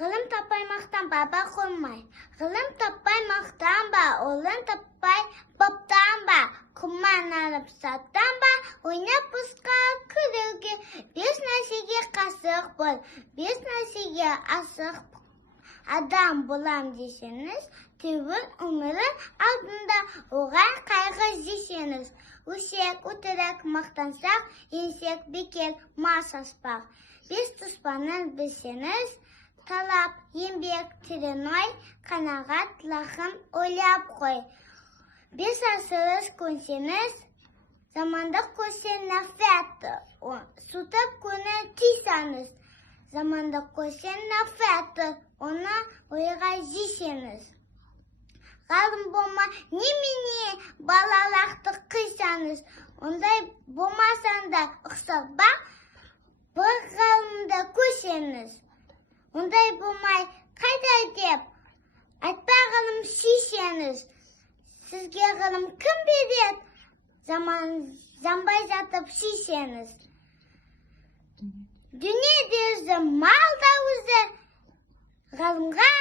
Ғылым таппай мақтанба, бақылмай. Ғылым таппай мақтанба, олын таппай баптанба. Құман алып саттанба, ойнап босқа күлуге. Бес нәрсеге қасық бол, бес нәрсеге асық адам болам десеңіз, түйін өмірін алдында оған қайғы іздесеңіз. Өсек, өтірік мақтансақ, енсек бекер мас аспақ. Бес тұспанын білсеңіз, талап, еңбек, терең ой, қанағат, лақым ойлап қой. Бес асырыз көнсеңіз, замандық көрсен нафетті, сұтып көні тисаңыз. Замандық көрсен нафетті, оны ойға жесеңіз. Ғалым болма, немене балалақты қисаңыз. Ондай болмасанда ұқсақ ба, бір ғалымды көсеңіз. Ондай болмай, қайда деп, айтпай ғылым сүйсеңіз. Сізге ғылым кім береді? Замбай жатып сүйсеңіз. Дүниеде өзі, мал да өзі, ғалымға